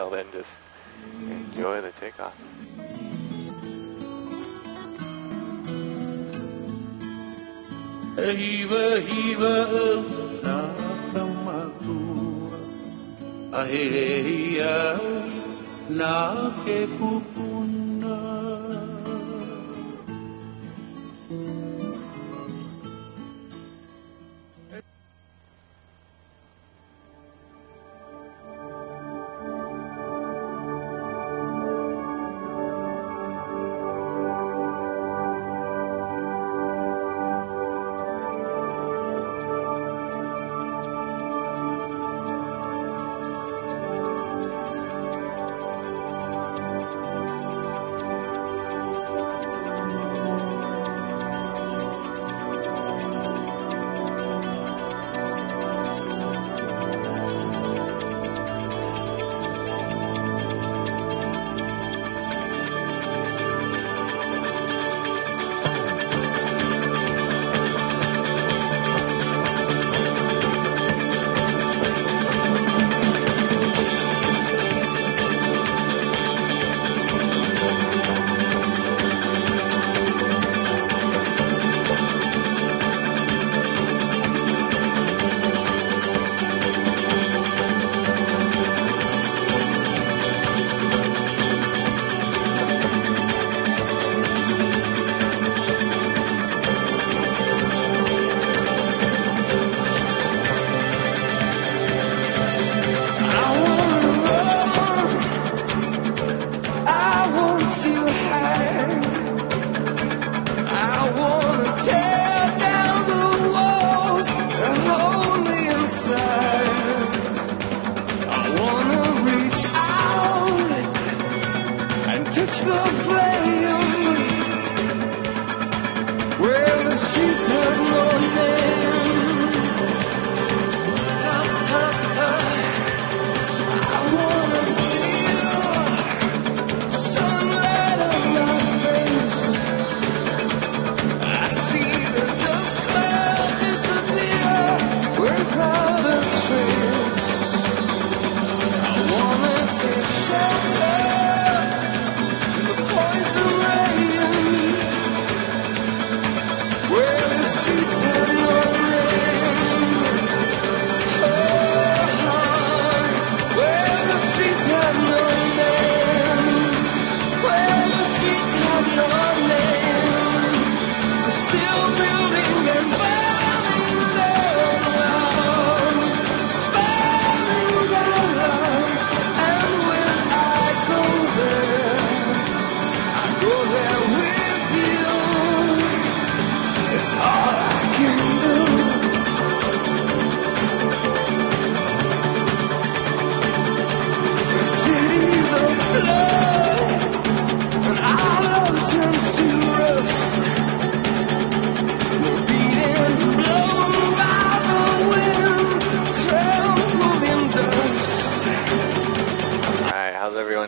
Until then, just enjoy the takeoff. Hiva hiva na kamakura ahereia na ke kupuna.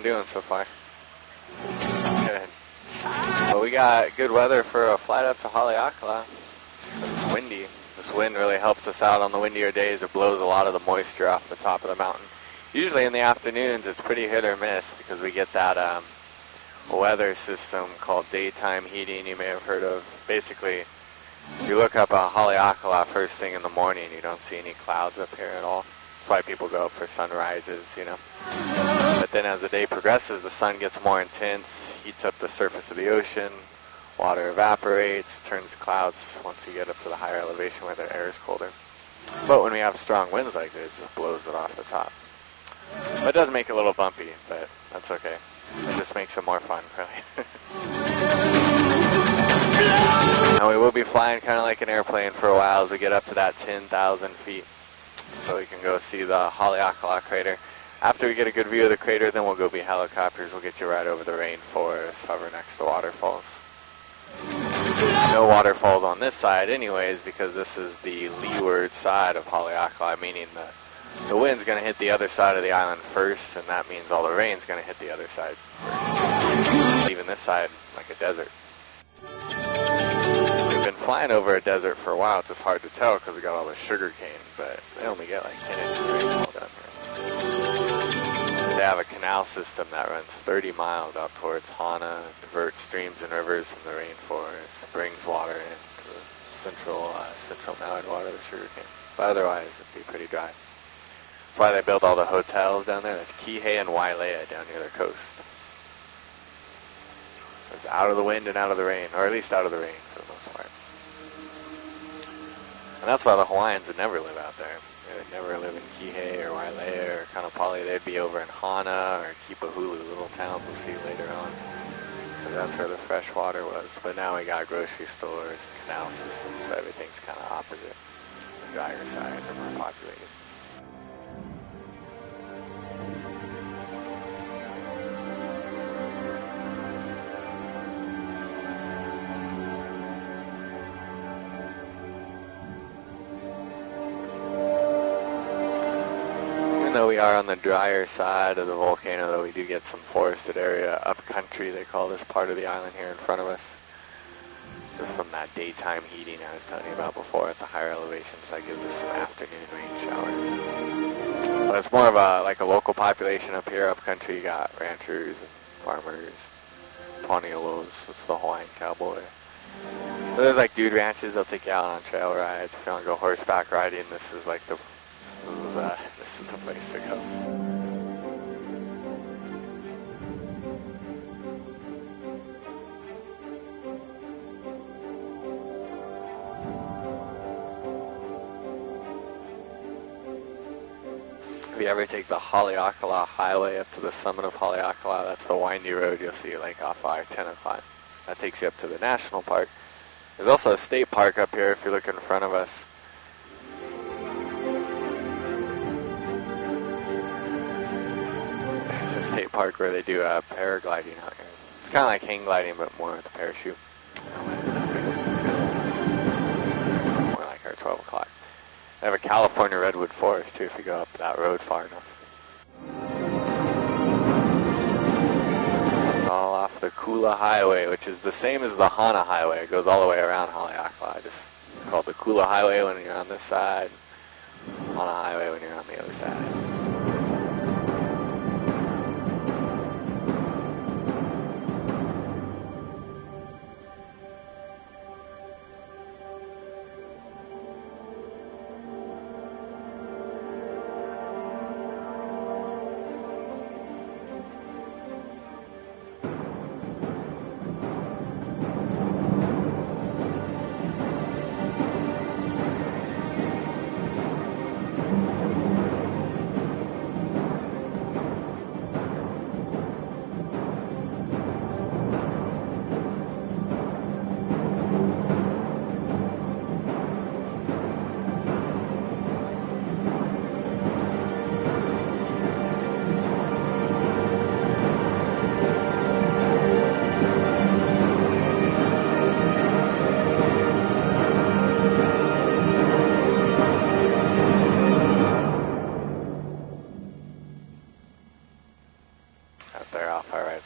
Doing so far? Good. Well, we got good weather for a flight up to Haleakala. It's windy. This wind really helps us out on the windier days. It blows a lot of the moisture off the top of the mountain. Usually in the afternoons it's pretty hit or miss because we get that weather system called daytime heating you may have heard of. Basically, if you look up at Haleakala first thing in the morning, you don't see any clouds up here at all. That's why people go up for sunrises, you know. But then as the day progresses, the sun gets more intense, heats up the surface of the ocean, water evaporates, turns to clouds once you get up to the higher elevation where the air is colder. But when we have strong winds like this, it just blows it off the top. But it does make it a little bumpy, but that's okay. It just makes it more fun, really. Now we will be flying kind of like an airplane for a while as we get up to that 10,000 feet. So we can go see the Haleakala crater. After we get a good view of the crater, then we'll go be helicopters. We'll get you right over the rainforest, hover next to waterfalls. No waterfalls on this side anyways, because this is the leeward side of Haleakala, meaning the wind's going to hit the other side of the island first, and that means all the rain's going to hit the other side first. Even this side, like a desert. We've been flying over a desert for a while. It's just hard to tell because we got all the sugar cane, but they only get like 10 inches of rainfall down here. they have a canal system that runs 30 miles out towards Hana, diverts streams and rivers from the rainforest, brings water into the central Maui water, the sugarcane. But otherwise, it'd be pretty dry. That's why they build all the hotels down there. That's Kihei and Wailea down near the coast. It's out of the wind and out of the rain, or at least out of the rain for the most part. And that's why the Hawaiians would never live out there. They would never live in Kihei or Wailea or Kaanapali. They'd be over in Hana or Kipahulu, little towns we'll see later on. Because that's where the fresh water was. But now we got grocery stores and canal systems, so everything's kind of opposite. The drier side are more populated. Though we are on the drier side of the volcano, though we do get some forested area up country, they call this part of the island here in front of us. Just from that daytime heating I was telling you about before at the higher elevations, that gives us some afternoon rain showers. But it's more of a local population up here, up country. You got ranchers and farmers, Panialos, it's the Hawaiian cowboy. So there's like dude ranches, they'll take you out on trail rides. If you want to go horseback riding, this is like the place to go. If you ever take the Haleakala Highway up to the summit of Haleakala, that's the windy road you'll see like off I-10 o'clock. That takes you up to the national park. There's also a state park up here if you look in front of us. State park where they do paragliding out here. It's kind of like hang gliding, but more with a parachute. More like our 12 o'clock. They have a California redwood forest too if you go up that road far enough. It's all off the Kula Highway, which is the same as the Hana Highway. It goes all the way around Haleakala. Just called the Kula Highway when you're on this side, Hana Highway when you're on the other side.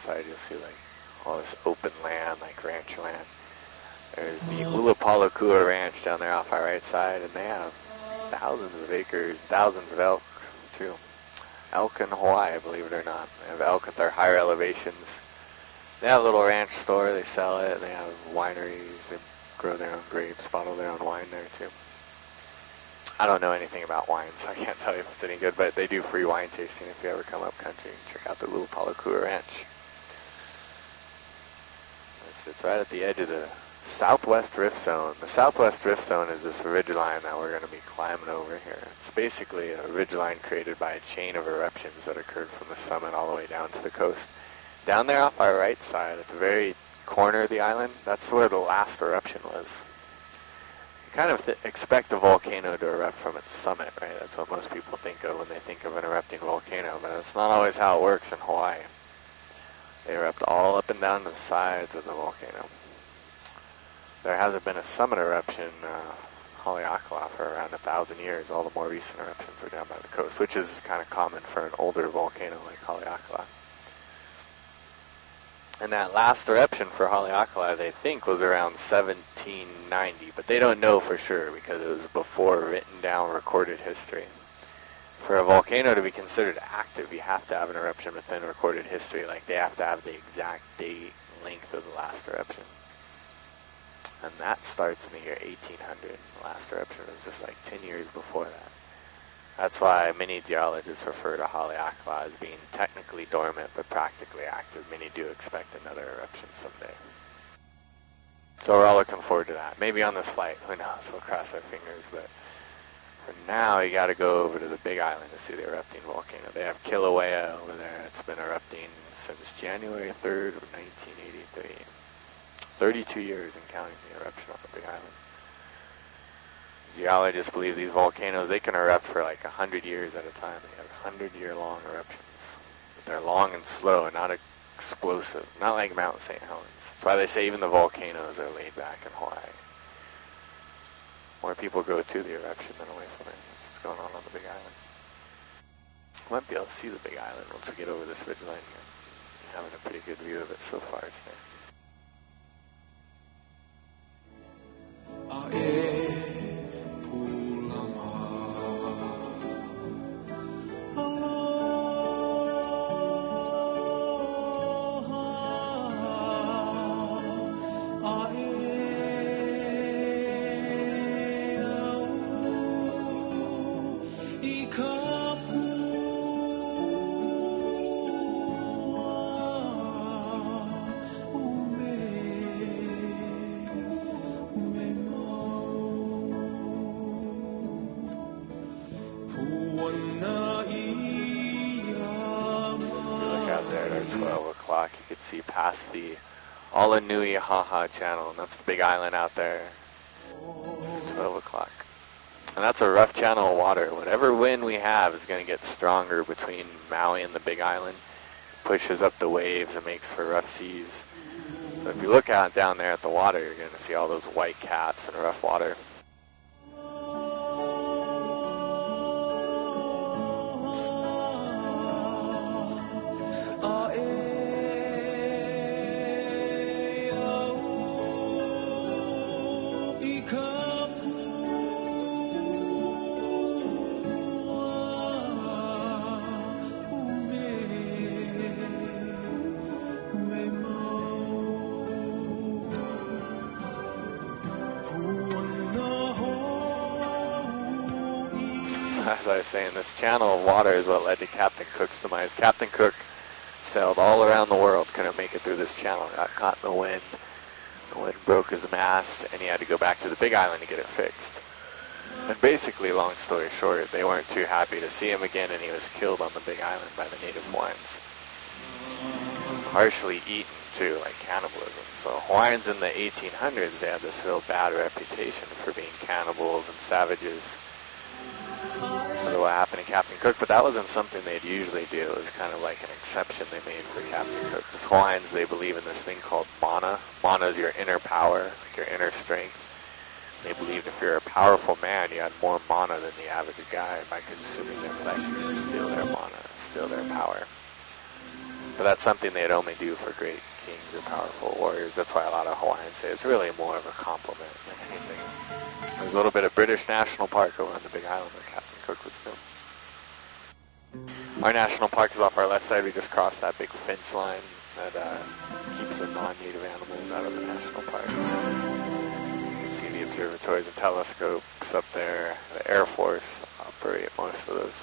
You'll see like all this open land, like ranch land. There's the Ulapalakua Ranch down there off our right side, and they have thousands of acres, thousands of elk too. Elk in Hawaii, believe it or not. They have elk at their higher elevations. They have a little ranch store, they sell it, they have wineries, they grow their own grapes, bottle their own wine there too. I don't know anything about wine, so I can't tell you if it's any good, but they do free wine tasting if you ever come up country and check out the Ulapalakua Ranch. It's right at the edge of the Southwest Rift Zone. The Southwest Rift Zone is this ridgeline that we're going to be climbing over here. It's basically a ridgeline created by a chain of eruptions that occurred from the summit all the way down to the coast. Down there off our right side, at the very corner of the island, that's where the last eruption was. You kind of expect a volcano to erupt from its summit, right? That's what most people think of when they think of an erupting volcano, but that's not always how it works in Hawaii. They erupt all up and down the sides of the volcano. There hasn't been a summit eruption, Haleakala, for around 1,000 years. All the more recent eruptions are down by the coast, which is kind of common for an older volcano like Haleakala. And that last eruption for Haleakala, they think, was around 1790, but they don't know for sure because it was before written down recorded history. For a volcano to be considered active, you have to have an eruption within recorded history. Like, they have to have the exact date and length of the last eruption. And that starts in the year 1800. The last eruption was just like 10 years before that. That's why many geologists refer to Haleakala as being technically dormant but practically active. Many do expect another eruption someday. So we're all looking forward to that. Maybe on this flight, who knows, we'll cross our fingers, but for now you gotta go over to the Big Island to see the erupting volcano. They have Kilauea over there. It's been erupting since January 3rd of 1983. 32 years in counting the eruption on the Big Island. Geologists believe these volcanoes, they can erupt for like 100 years at a time. They have 100-year-long eruptions. They're long and slow and not explosive, not like Mount St. Helens. That's why they say even the volcanoes are laid back in Hawaii. More people go to the eruption than away from it. That's what's going on the Big Island. We might be able to see the Big Island once we get over this ridgeline here. We're having a pretty good view of it so far today. You could see past the Alanui Haha channel, and that's the Big Island out there. 12 o'clock. And that's a rough channel of water. Whatever wind we have is going to get stronger between Maui and the Big Island. It pushes up the waves and makes for rough seas. So if you look out down there at the water, you're going to see all those white caps and rough water. As I was saying, this channel of water is what led to Captain Cook's demise. Captain Cook sailed all around the world, couldn't make it through this channel, got caught in the wind. The wind broke his mast, and he had to go back to the Big Island to get it fixed. And basically, long story short, they weren't too happy to see him again, and he was killed on the Big Island by the native Hawaiians. Harshly eaten, too, like cannibalism. So Hawaiians in the 1800s, they had this real bad reputation for being cannibals and savages. What happened to Captain Cook, but that wasn't something they'd usually do. It was kind of like an exception they made for Captain Cook. Because Hawaiians, they believe in this thing called mana. Mana is your inner power, like your inner strength. They believed if you're a powerful man, you had more mana than the average guy. By consuming their flesh, you could steal their mana, steal their power. But that's something they'd only do for great kings or powerful warriors. That's why a lot of Hawaiians say it's really more of a compliment than anything. There's a little bit of British National Park over on the Big Island where Captain Cook was killed. Our national park is off our left side. We just crossed that big fence line that keeps the non-native animals out of the national park. You can see the observatories and telescopes up there. The Air Force operate most of those.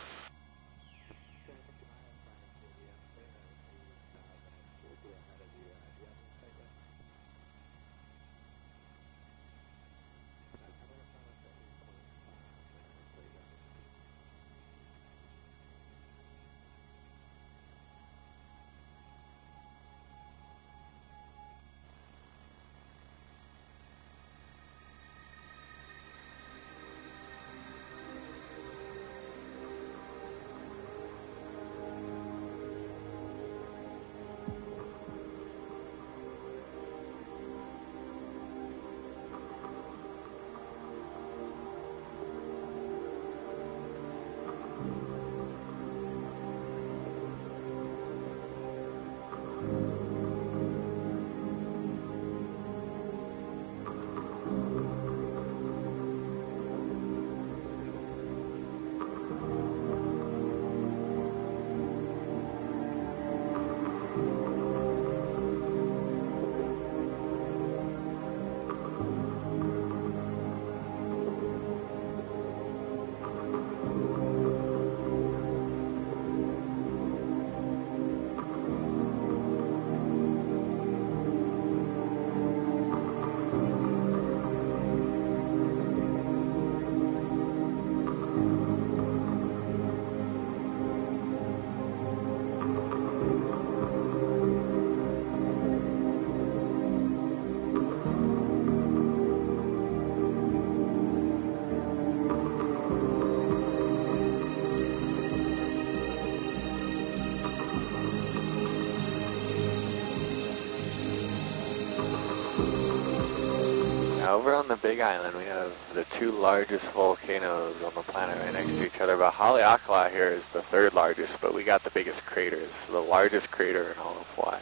over on the Big Island, we have the two largest volcanoes on the planet right next to each other. But Haleakala here is the third largest, but we got the biggest crater. This is the largest crater in all of Hawaii.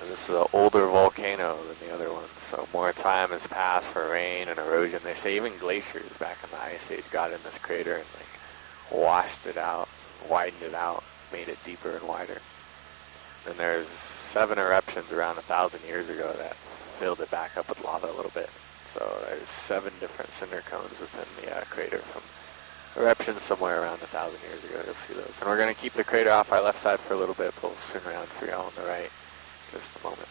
And this is an older volcano than the other ones, so more time has passed for rain and erosion. They say even glaciers back in the Ice Age got in this crater and like washed it out, widened it out, made it deeper and wider. And there's 7 eruptions around 1,000 years ago that filled it back up with lava a little bit. So there's 7 different cinder cones within the crater from eruptions somewhere around 1,000 years ago. You'll see those. And we're going to keep the crater off our left side for a little bit, but we'll swing around for y'all on the right in just a moment.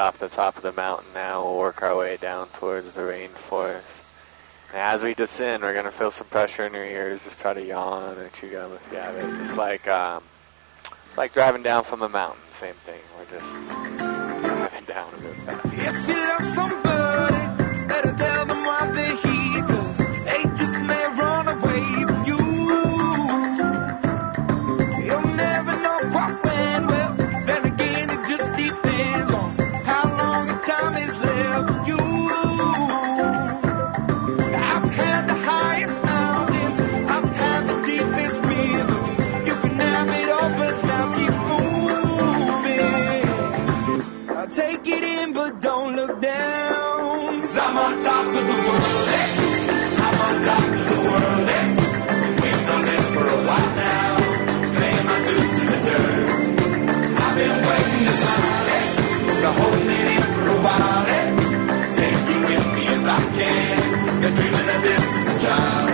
Off the top of the mountain now, we'll work our way down towards the rainforest. And as we descend, we're going to feel some pressure in your ears. Just try to yawn or chew gum if you have it. Just like driving down from a mountain, same thing. We're just driving down a bit fast. If you love somebody, better tell them why they're here, 'cause they just may run away from you. You'll never know quite when, well, then again it just depends on how long the time is left for you. I've had the highest mountains, I've had the deepest river. You can have it all, but now keep moving. I'll take it in, but don't look down. 'Cause I'm on top of the world, eh? I'm on top of the world, eh? Been waiting on this for a while now, paying my dues to the dirt. I've been waiting to smile, eh? To hold it in for a while, eh? Take you with me if I can. Been dreaming of this since a child.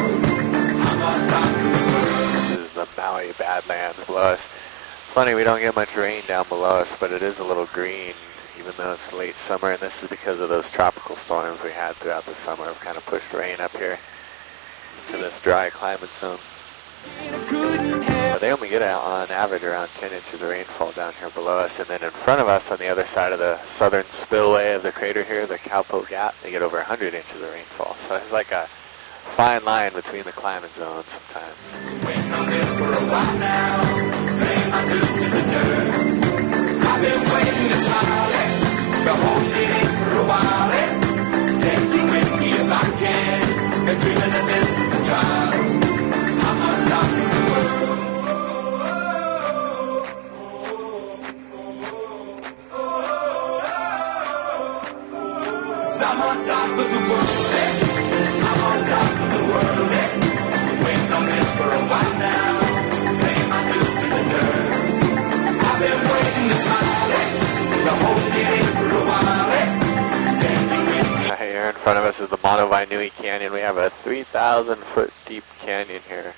I'm on top of the world. This is the Maui Badlands below us. Funny, we don't get much rain down below us, but it is a little green, even though it's late summer, and this is because of those tropical storms we had throughout the summer. Have kind of pushed rain up here to this dry climate zone. But they only get out on average around 10 inches of rainfall down here below us, and then in front of us on the other side of the southern spillway of the crater here, the Kaupo Gap, they get over 100 inches of rainfall. So it's like a fine line between the climate zones sometimes. Waiting on this for a while now, paying my dues to the dirt. I've been waiting to smile, eh? To hold it in for a while, eh? Take you with me if I can. Been dreaming of this since a child. I'm on top of the world. 'Cause I'm on top of the world, eh? I'm on top of the world, eh? Been waiting on this for a while now, paying my dues to the dirt. I've been waiting to smile, eh? To hold it in for a while, eh? Take you with me. Right here in front of us is the Mono Vainui Canyon. We have a 3,000 foot deep canyon here.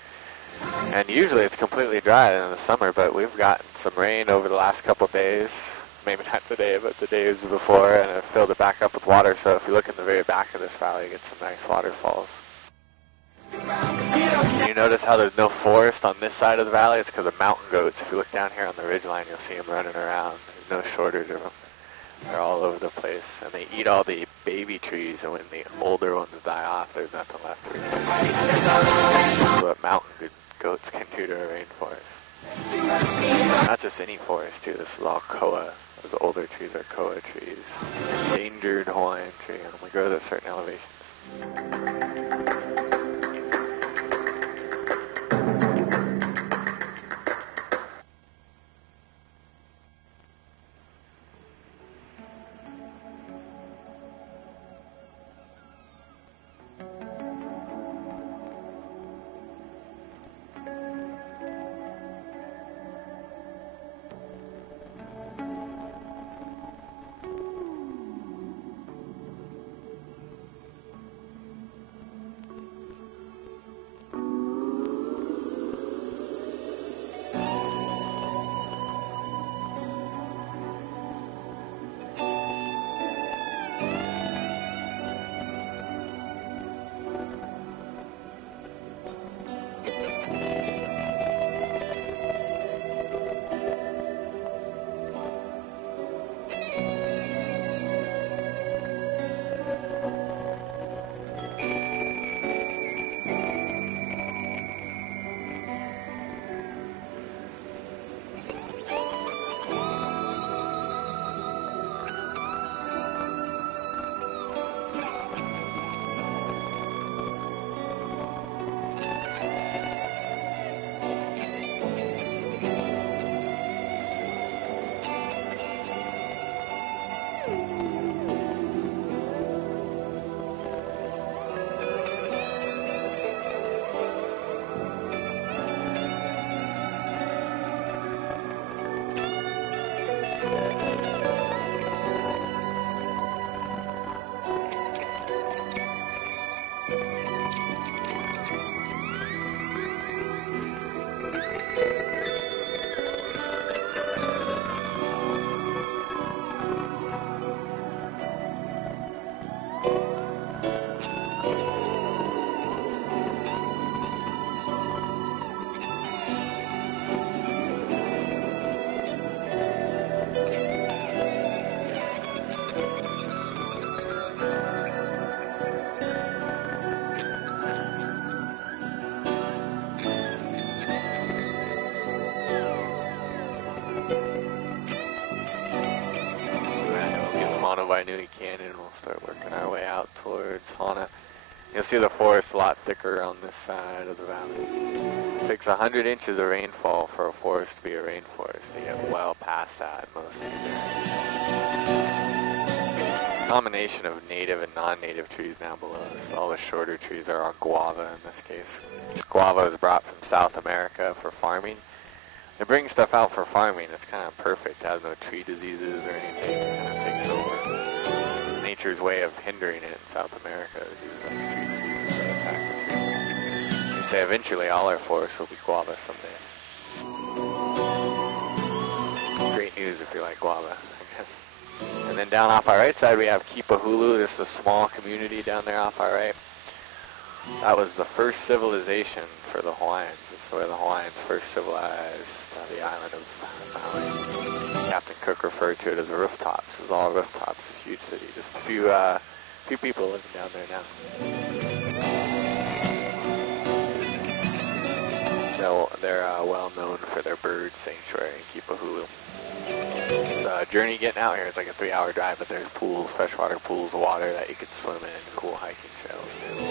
And usually it's completely dry in the summer, but we've gotten some rain over the last couple days. maybe not today, but the days before, and it filled it back up with water. So if you look in the very back of this valley, you get some nice waterfalls. You notice how there's no forest on this side of the valley? It's because of mountain goats. If you look down here on the ridgeline, you'll see them running around. There's no shortage of them. They're all over the place, and they eat all the baby trees, and when the older ones die off, there's nothing left for them. That's what mountain goats can do to a rainforest. Not just any forest, too. This is all koa. Those older trees are koa trees. Endangered Hawaiian tree, and only grows at certain elevations. Nui Canyon, we'll start working our way out towards Hana. You'll see the forest a lot thicker on this side of the valley. It takes 100 inches of rainfall for a forest to be a rainforest. You get well past that most of the year. Combination of native and non-native trees now below us. All the shorter trees are guava in this case. Guava is brought from South America for farming. They bring stuff out for farming. It's kind of perfect. It has no tree diseases or anything. It kind of takes over. It's nature's way of hindering it in South America. Is use tree diseases to attack the tree. They say eventually all our forests will be guava someday. Great news if you like guava, I guess. And then down off our right side we have Kipahulu. This is a small community down there off our right. That was the first civilization for the Hawaiians. It's where the Hawaiians first civilized the island of Maui. Captain Cook referred to it as rooftops. It was all rooftops. It's a huge city. Just a few people living down there now. So they're well known for their bird sanctuary in Kipahulu. The journey getting out here is like a 3-hour drive, but there's pools, freshwater pools of water that you can swim in, and cool hiking trails too.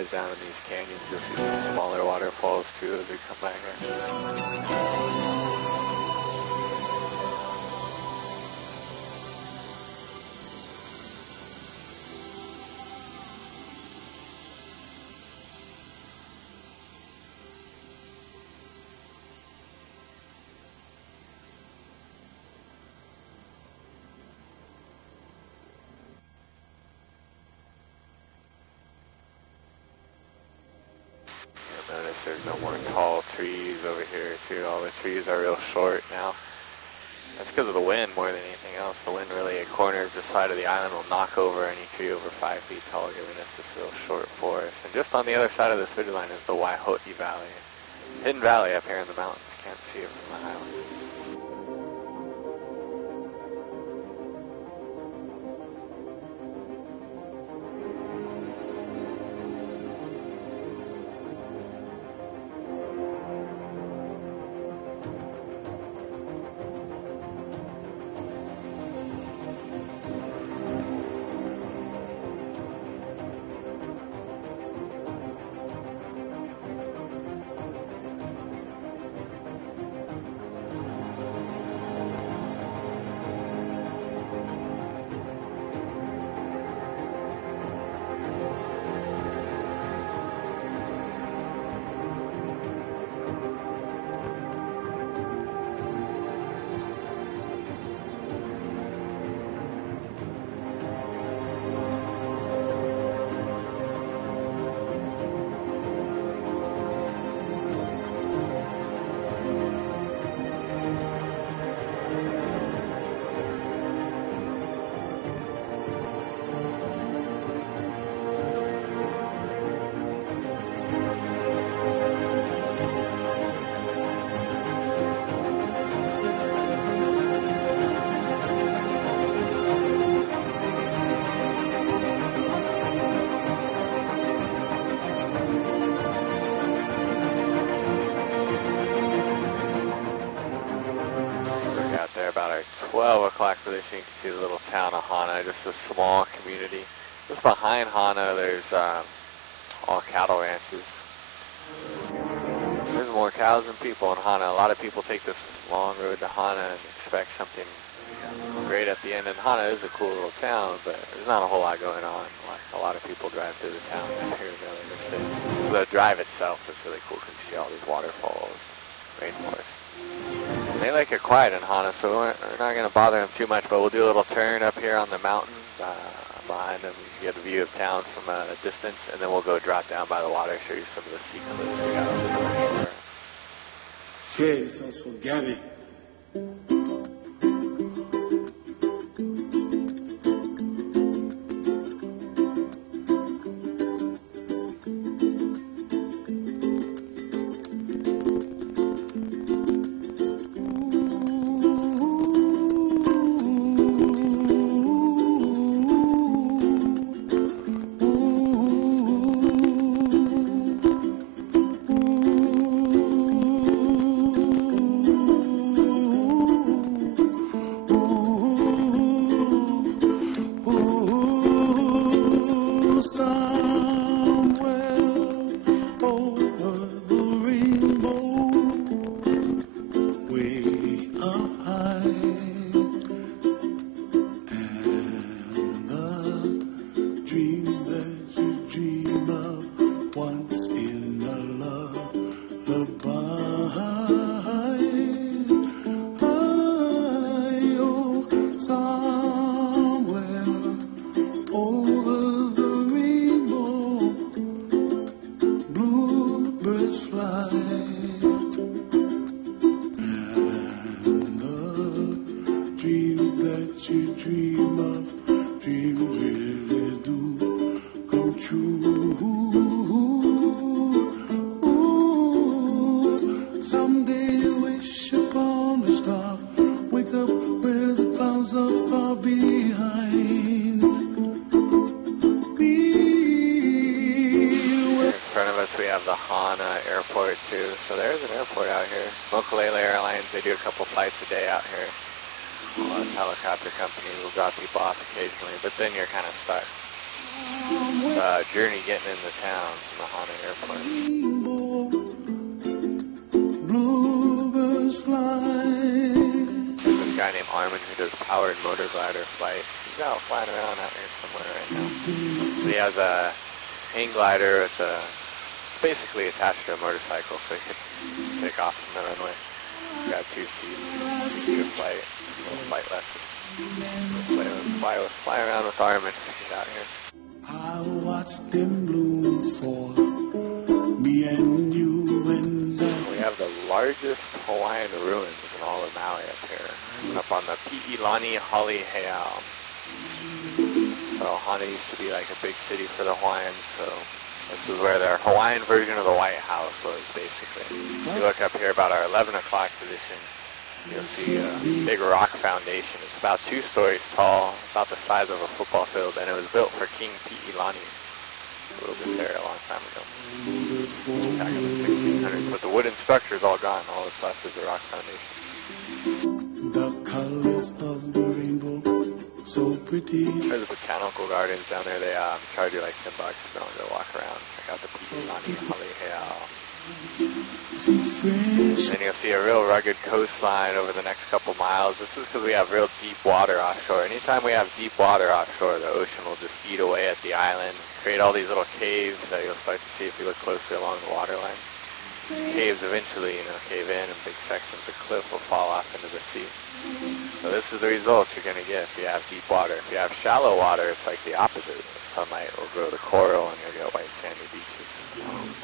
guys down in these canyons. You'll see some smaller waterfalls too as we come by here. Notice there's no more tall trees over here too. All the trees are real short now. That's because of the wind more than anything else. The wind really corners the side of the island, will knock over any tree over 5 feet tall, giving us this real short forest. And just on the other side of this ridgeline is the Waiho'i Valley. Hidden valley up here in the mountains. Can't see it from the highway. About our 12 o'clock position, you can see the little town of Hana, just a small community. Just behind Hana, there's all cattle ranches. There's more cows than people in Hana. A lot of people take this long road to Hana and expect something great at the end. And Hana is a cool little town, but there's not a whole lot going on. Like a lot of people drive through the town here and there. The drive itself is really cool because you see all these waterfalls, rainforests. They like it quiet in Hana, so we're not going to bother them too much, but we'll do a little turn up here on the mountain behind them. You get a view of town from a distance, and then we'll go drop down by the water, show you some of the sea cliffs we got on the north shore. Okay, this one's for Gabby. They do a couple flights a day out here. Well, a helicopter company will drop people off occasionally, but then you're kind of stuck. journey getting into town from the Hana airport. Bluebirds fly. There's this guy named Armin who does powered motor glider flights. He's out flying around out here somewhere right now. So he has a hang glider with basically attached to a motorcycle, so he could take off from the runway. He's got 2 seats. You can do a little flight lesson. Fly around with Armin get out here. I watched them bloom for me and you and I. We have the largest Hawaiian ruins in all of Maui up here. Up on the Pi'ilani Hali Heiau. So Hana used to be like a big city for the Hawaiians, so this is where their Hawaiian version of the White House was, basically. If you look up here about our 11 o'clock position, you'll see a big rock foundation. It's about 2 stories tall, about the size of a football field, and it was built for King Pi'ilani, who lived there a long time ago, back in the 1600s. But the wooden structure is all gone. All that's left is the rock foundation. The colors of the rainbow, so pretty. There's botanical gardens down there. They charge you like $10 if you want to go walk around, check out the Pi'ilani Hali Heiau. Then you'll see a real rugged coastline over the next couple miles. This is because we have real deep water offshore. Anytime we have deep water offshore, the ocean will just eat away at the island, create all these little caves that you'll start to see if you look closely along the waterline. Caves eventually, cave in, and big sections of cliff will fall off into the sea. So this is the result you're going to get if you have deep water. If you have shallow water, it's like the opposite. The sunlight will grow the coral, and you'll get white sandy beaches.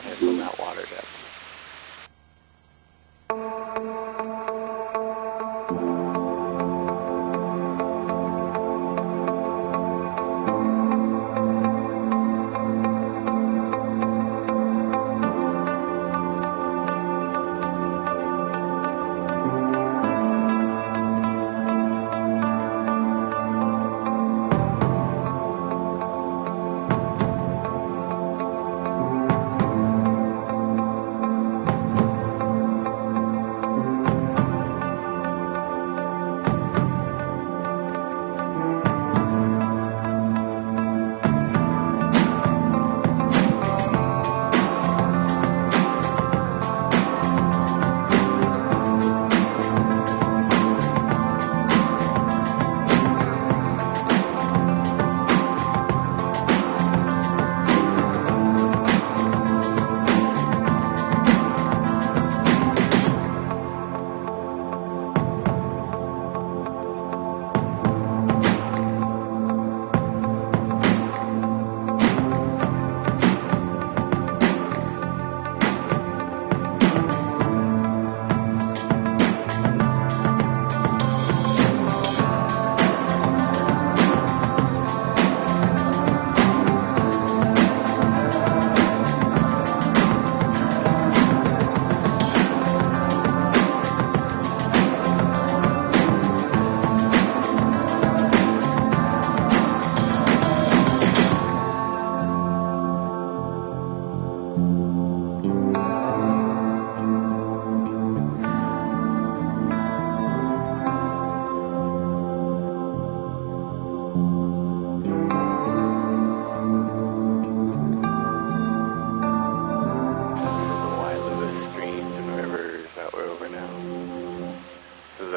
Depends on that water depth.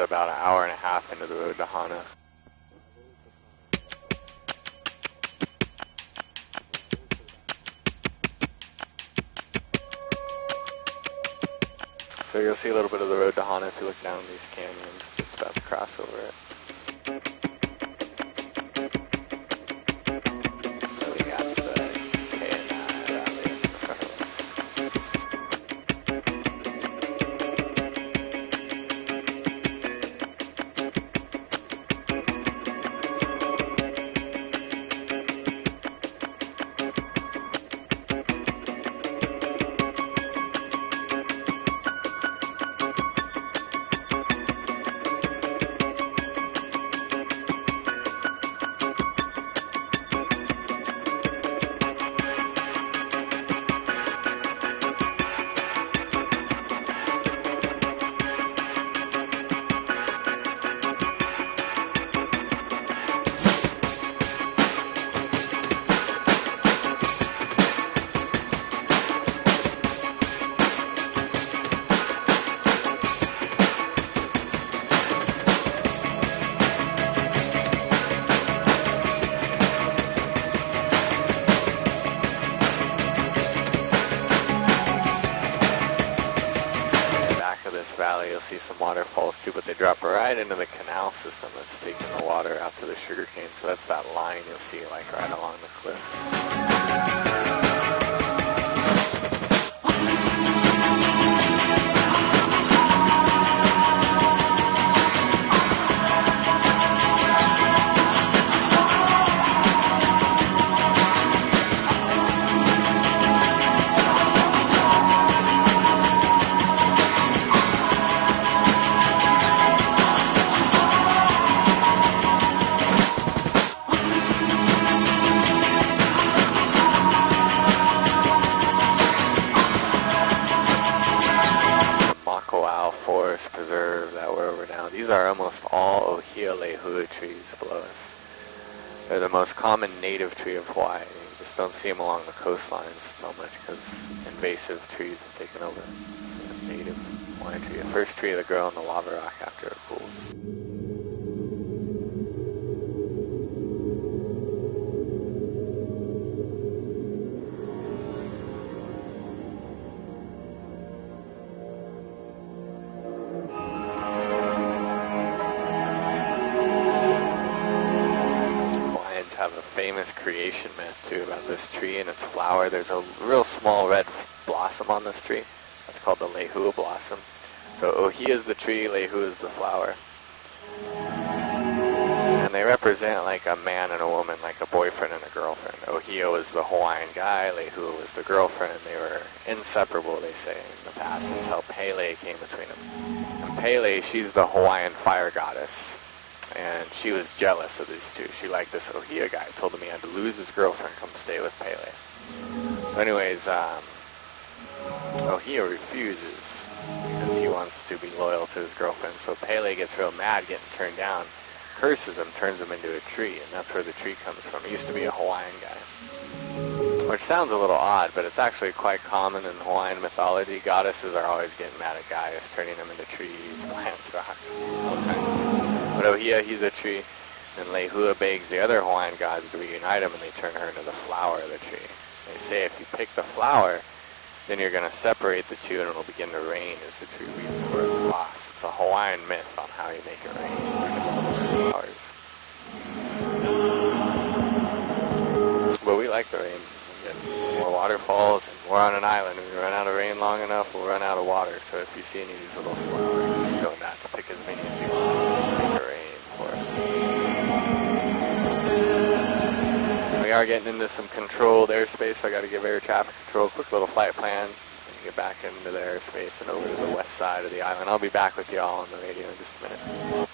About an hour and a half into the road to Hana. So you'll see a little bit of the road to Hana if you look down these canyons, just about to cross over it. So we got the K&I Valley in front of us. you'll see some waterfalls too, but they drop right into the canal system that's taking the water out to the sugarcane. So that's that line you'll see like right along the cliff. Preserve that we're over now. These are almost all Ohia lehua trees below us. They're the most common native tree of Hawaii. You just don't see them along the coastlines so much because invasive trees have taken over. It's a native Hawaiian tree. The first tree to grow on the lava rock after it cools. Famous creation myth too about this tree and its flower. There's a real small red blossom on this tree. That's called the lehua blossom. So Ohia is the tree, lehua is the flower. And they represent like a man and a woman, like a boyfriend and a girlfriend. Ohia was the Hawaiian guy, lehua was the girlfriend. They were inseparable, they say, in the past until Pele came between them. And Pele, she's the Hawaiian fire goddess. And she was jealous of these two. She liked this Ohia guy. Told him he had to lose his girlfriend, come stay with Pele. So anyways, Ohia refuses because he wants to be loyal to his girlfriend. So Pele gets real mad, getting turned down, curses him, turns him into a tree, and that's where the tree comes from. He used to be a Hawaiian guy. Which sounds a little odd, but it's actually quite common in Hawaiian mythology. Goddesses are always getting mad at guys, turning them into trees, plants, rocks, all kinds. But Ohia, he's a tree, and lehua begs the other Hawaiian gods to reunite him, and they turn her into the flower of the tree. They say if you pick the flower, then you're going to separate the two, and it'll begin to rain as the tree weeps for its loss. It's a Hawaiian myth on how you make it rain. Flowers. But we like the rain. We get more waterfalls, and we're on an island. If we run out of rain long enough, we'll run out of water. So if you see any of these little flowers, just go nuts. Pick as many as you want. Make it rain for us. We are getting into some controlled airspace, so I got to give air traffic control a quick little flight plan. And get back into the airspace and over to the west side of the island. I'll be back with you all on the radio in just a minute.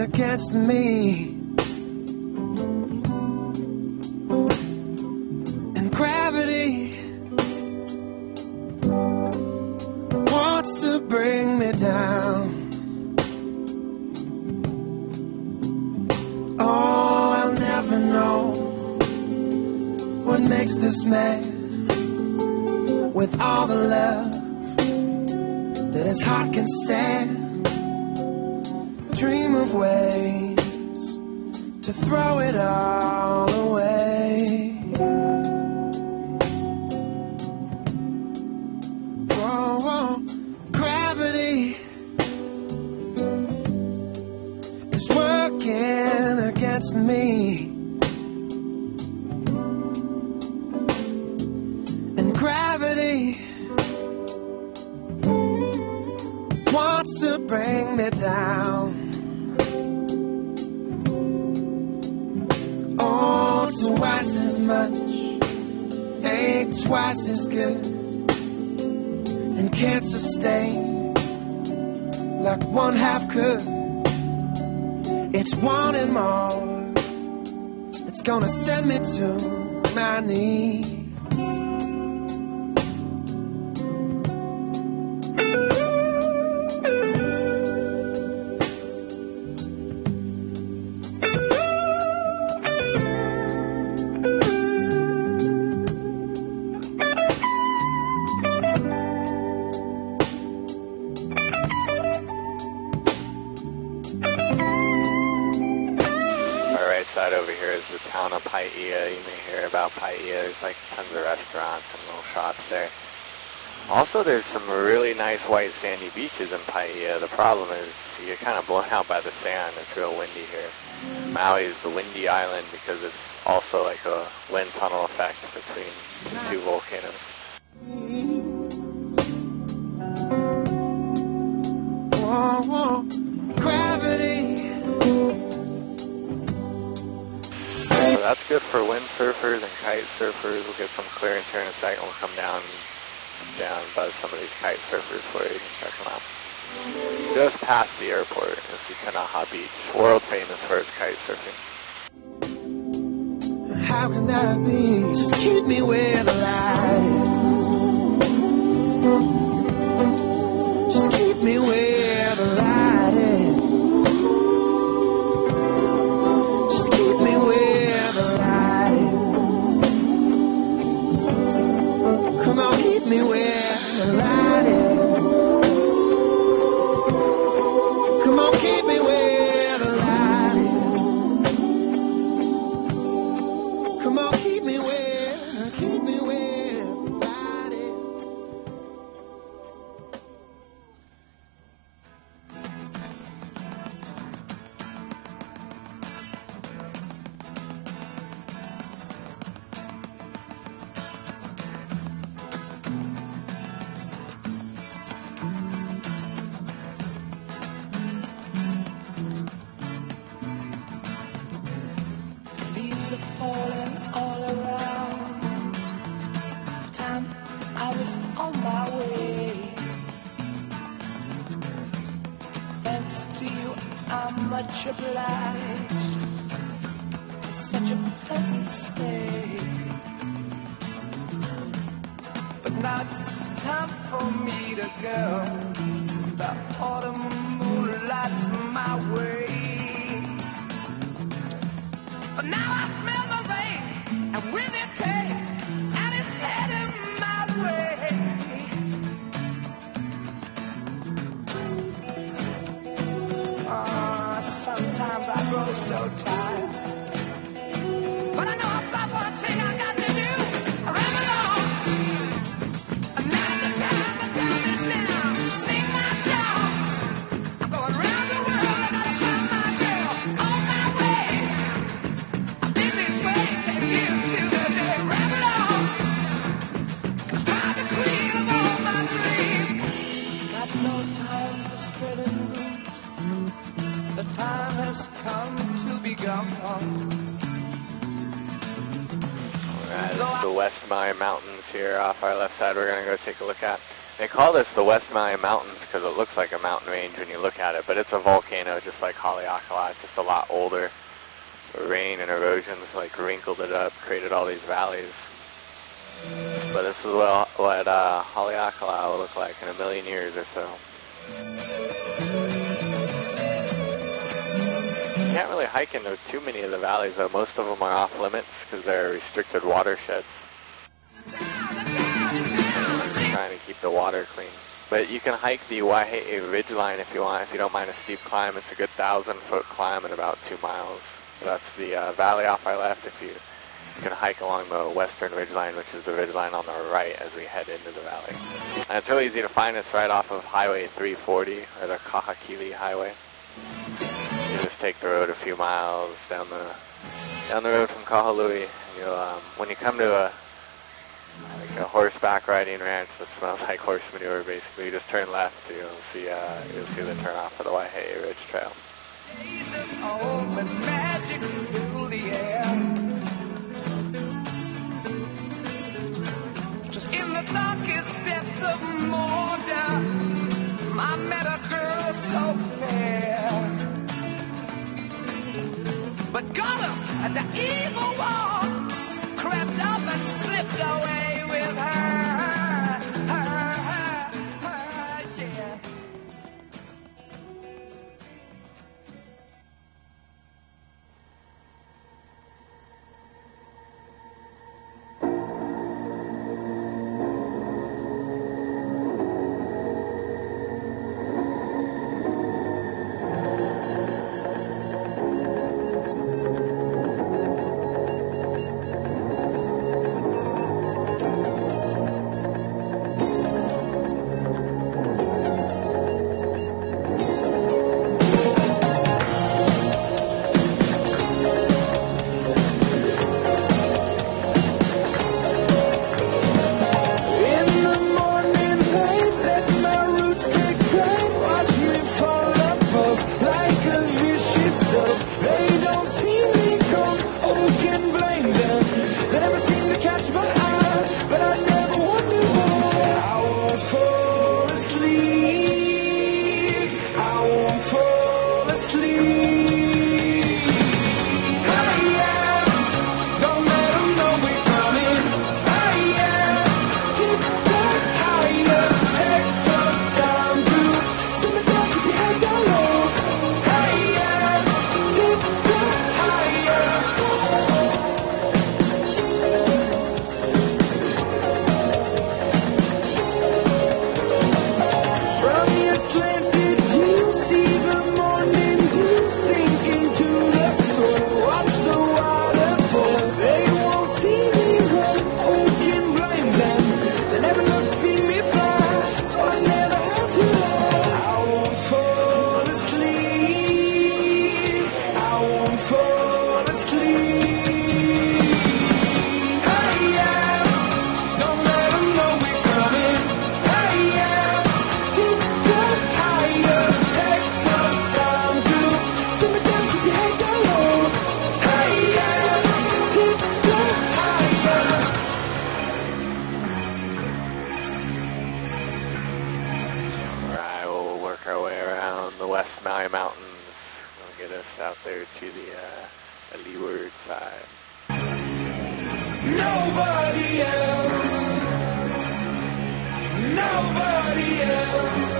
Against me, and gravity wants to bring me down. Oh, I'll never know what makes this man with all the love that his heart can stand. Dream of ways to throw it all away. Whoa, whoa. Gravity is working against me, and gravity wants to bring me down. Twice as much ain't twice as good, and can't sustain like one half could. It's wanting more. It's gonna send me to my knees. Side over here is the town of Paia. You may hear about Paia. There's like tons of restaurants and little shops there. Also, there's some really nice white sandy beaches in Paia. The problem is you get kind of blown out by the sand. It's real windy here. Maui is the windy island because it's also like a wind tunnel effect between the two volcanoes. Gravity. So that's good for windsurfers and kite surfers. We'll get some clearance here in a second. We'll come down, buzz some of these kite surfers for you. You can check them out. Just past the airport is Kanaha Beach, world famous for its kite surfing. How can that be? Just keep me where the light is. Just keep me where the light is. Just keep me where the light is. Come on, keep me where the light is. Come on, keep me where the light is. Come on, keep me where the light is. Leaves are falling all around. Time I was on my way. Thanks to you, I'm much obliged. It's such a pleasant stay. But now it's time for me to go. The autumn moonlight's my way. But now I smell the rain, and with it pain, and it's heading my way. Sometimes I grow so tired, but I know I've got one thing I got to do. I run along, and now the time is now. Sing my song. I'm going round the world, and I find my girl on my way. I've been this way 10 years till the day. Run along, and find the queen of all my dreams. Got no time for spreading rumors. The time has come to be gone. Alright, this is the West Maui Mountains here off our left side we're going to go take a look at. They call this the West Maui Mountains because it looks like a mountain range when you look at it, but it's a volcano just like Haleakala. It's just a lot older. The rain and erosions like wrinkled it up, created all these valleys. But this is what Haleakala will look like in a million years or so. You can't really hike into too many of the valleys though. Most of them are off limits because they're restricted watersheds. Trying to keep the water clean. But you can hike the Waihee Ridgeline if you want, if you don't mind a steep climb. It's a good 1,000-foot climb in about 2 miles. That's the valley off our left. If you can hike along the western ridgeline, which is the ridgeline on the right as we head into the valley. And it's really easy to find. It's right off of Highway 340, or the Kahakili Highway. You just take the road a few miles down the road from Kahului, and you'll when you come to a horseback riding ranch that smells like horse manure, basically, you just turn left. You'll see the turnoff for the Waihee Ridge Trail. Days of old with magic fill the air. Just in the darkest depths of Mordor, I met a girl so fair. But Gollum and the evil one crept up and slipped away with her, yeah. West Maui Mountains. Will get us out there to the leeward side. Nobody else. Nobody else.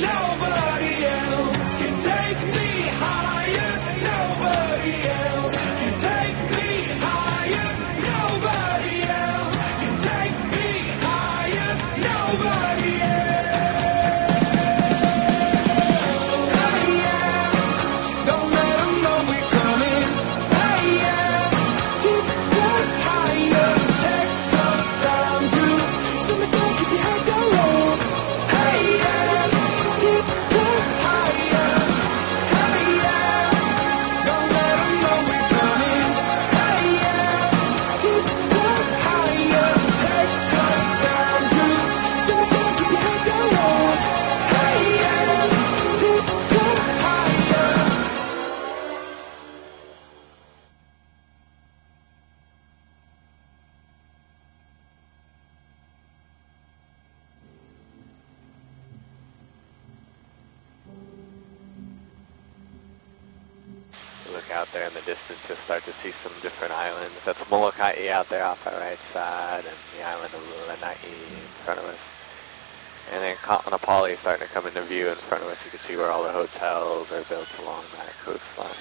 Nobody else can take me higher. Nobody else can take me higher. Nobody else can take me higher. Nobody else. Look out there in the distance, you'll start to see some different islands. That's Molokai out there off our right side, and the island of Lanai in front of us. And then Kaanapali is starting to come into view in front of us. You can see where all the hotels are built along that coastline.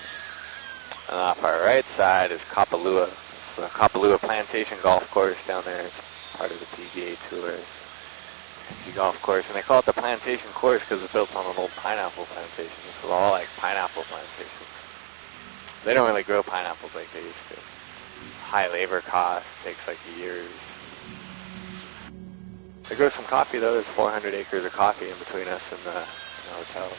And off our right side is Kapalua. It's the Kapalua Plantation Golf Course down there. It's part of the PGA Tours. It's a golf course, and they call it the Plantation Course because it's built on an old pineapple plantation. This is all like pineapple plantations. They don't really grow pineapples like they used to. High labor cost, takes like years. They grow some coffee though. There's 400 acres of coffee in between us and the hotels.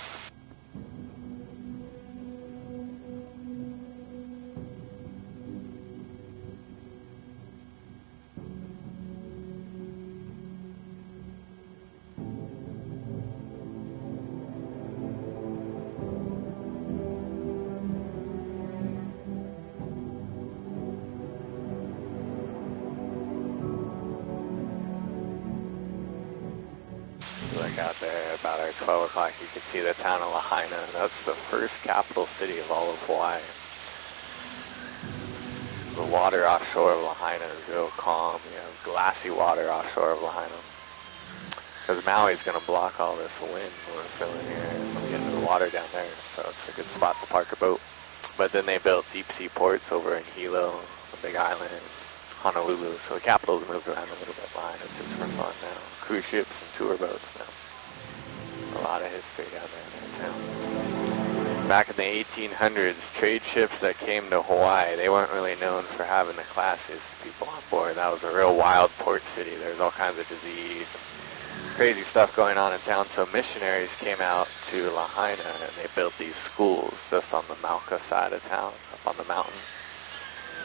look out there about our 12 o'clock, you can see the town of Lahaina. That's the first capital city of all of Hawaii. The water offshore of Lahaina is real calm. You have glassy water offshore of Lahaina. Because Maui's going to block all this wind when we're filling here and we'll get into the water down there. So it's a good spot to park a boat. But then they built deep sea ports over in Hilo, the big island, Honolulu. So the capital's moved around a little bit. Lahaina's just for fun now. Cruise ships and tour boats now. A lot of history down there in that town. Back in the 1800s, trade ships that came to Hawaii, they weren't really known for having the classes people on board. That was a real wild port city. There's all kinds of disease and crazy stuff going on in town. So missionaries came out to Lahaina and they built these schools just on the Mauka side of town, up on the mountain.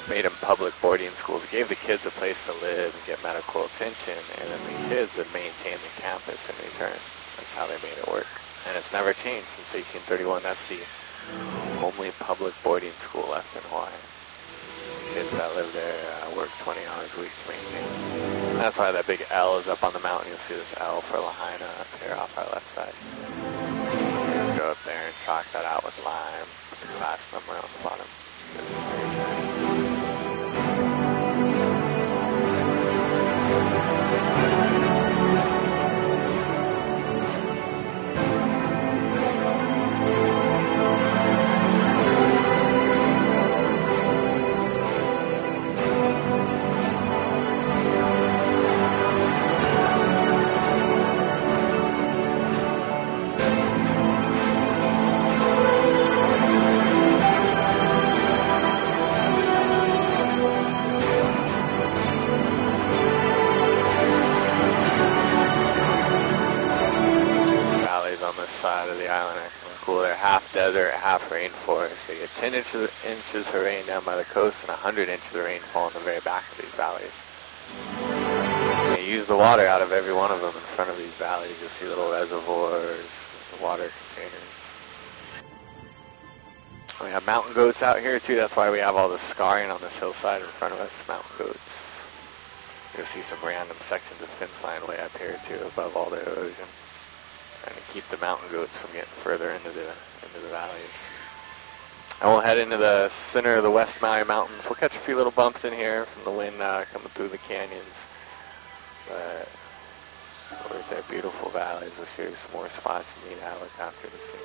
Made them public boarding schools. It gave the kids a place to live and get medical attention, and then the kids would maintain the campus in return. That's how they made it work. And it's never changed since 1831. That's the only public boarding school left in Hawaii. Kids that live there work 20 hours a week to maintain. And that's why that big L is up on the mountain. You'll see this L for Lahaina up here off our left side. Go up there and chalk that out with lime. Put the class number on the bottom. Side of the island are cool. They're half desert, half rainforest. They get 10 inches of rain down by the coast and 100 inches of rainfall in the very back of these valleys. They use the water out of every one of them in front of these valleys. You'll see little reservoirs, water containers. We have mountain goats out here too. That's why we have all the scarring on this hillside in front of us, mountain goats. You'll see some random sections of fence line way up here too, above all the erosion. Trying to keep the mountain goats from getting further into the valleys. And we'll head into the center of the West Maui Mountains. We'll catch a few little bumps in here from the wind coming through the canyons. But over there, beautiful valleys. We'll show you some more spots you need to look after the scene.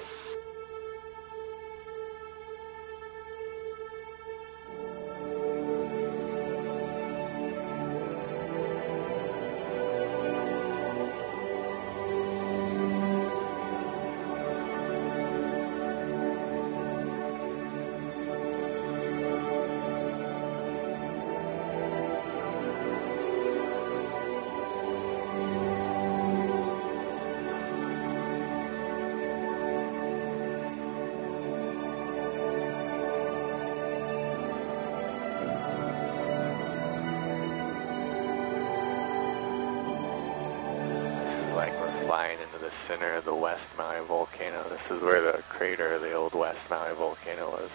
Flying into the center of the West Maui volcano. This is where the crater of the old West Maui volcano was.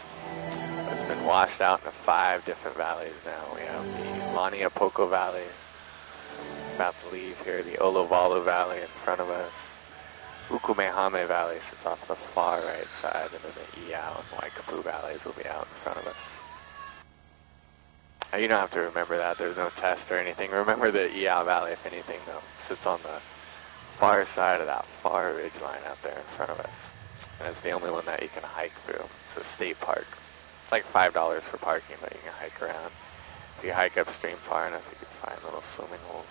It's been washed out into 5 different valleys now. We have the Laniapoko Valley, about to leave here, the Olovalu Valley in front of us. Ukumehame Valley sits off the far right side, and then the Iao and Waikapu Valleys will be out in front of us. Now, you don't have to remember that. There's no test or anything. Remember the Iao Valley, if anything, though, sits on the far side of that far ridge line out there in front of us. And it's the only one that you can hike through. It's a state park. It's like $5 for parking, but you can hike around. If you hike upstream far enough, you can find little swimming holes.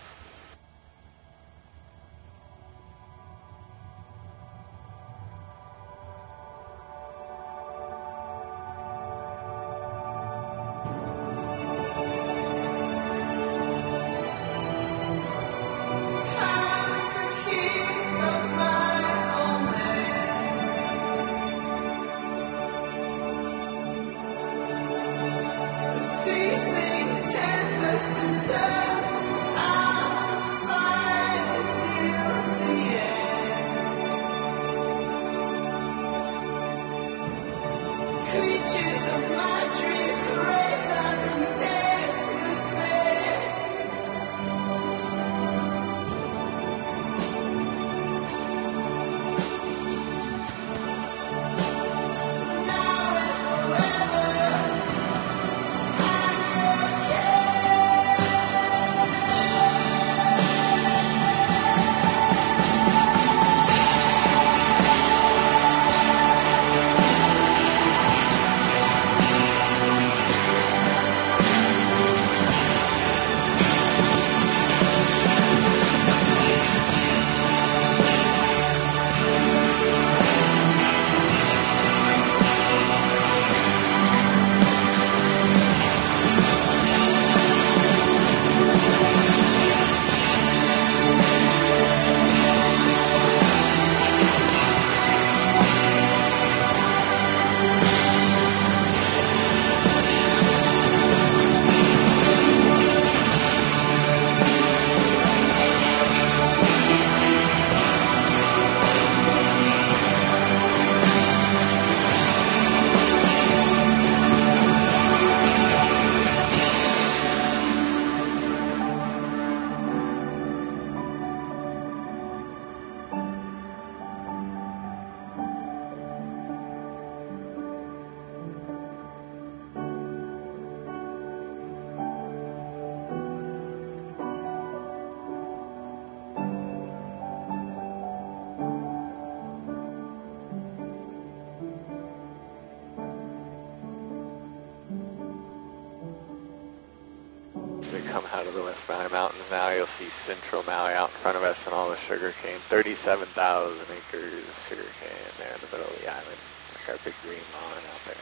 of the West Maui Mountains now. You'll see central Maui out in front of us and all the sugar cane. 37,000 acres of sugar cane there in the middle of the island. Like our big green lawn out there.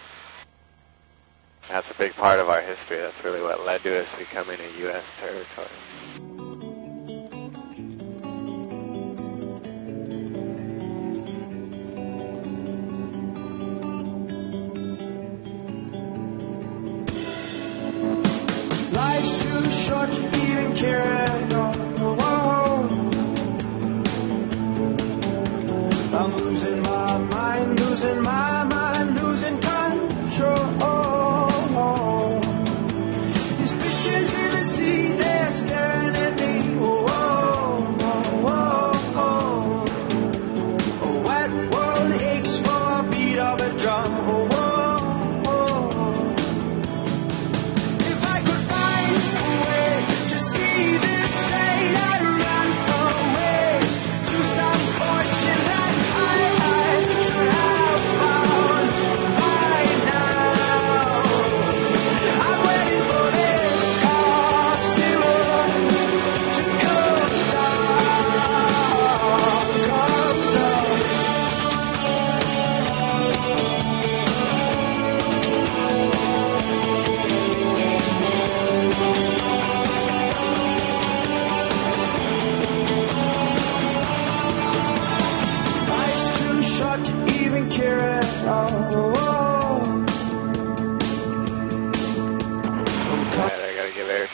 That's a big part of our history. That's really what led to us becoming a U.S. territory. Life's too short to even care at all. I'm losing my mind, losing my mind, losing control. These fishes in the sea, they're staring at me. A wet world aches for a beat of a drum.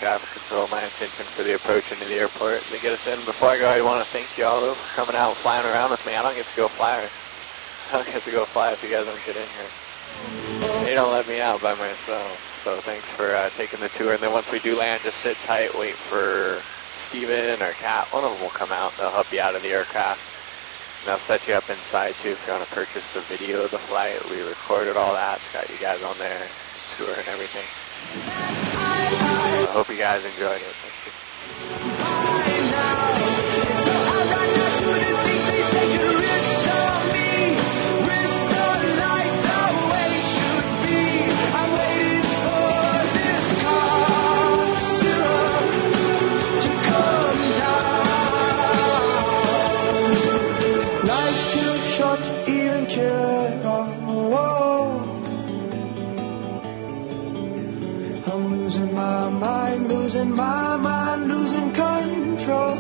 Traffic control my attention for the approach into the airport. They get us in. Before I go, I want to thank you all for coming out and flying around with me. I don't get to go fly. I don't get to go fly if you guys don't get in here. They don't let me out by myself. So thanks for taking the tour. And then once we do land, just sit tight, wait for Steven or Kat. One of them will come out. They'll help you out of the aircraft. And they'll set you up inside too if you want to purchase the video of the flight. We recorded all that. It's got you guys on there, tour and everything. I hope you guys enjoyed it. Thank you. Life's too short to even care at all. I'm losing my mind, losing my mind, losing control.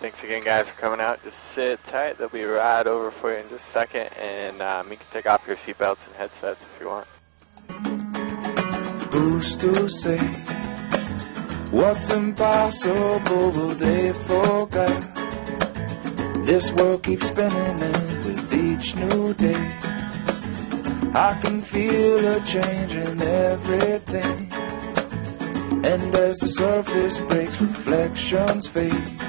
Thanks again, guys, for coming out. Just sit tight. They'll be right over for you in just a second, and you can take off your seatbelts and headsets if you want. Who's to say what's impossible will they forget? This world keeps spinning with each new day. I can feel a change in everything, and as as the surface breaks, reflections fade.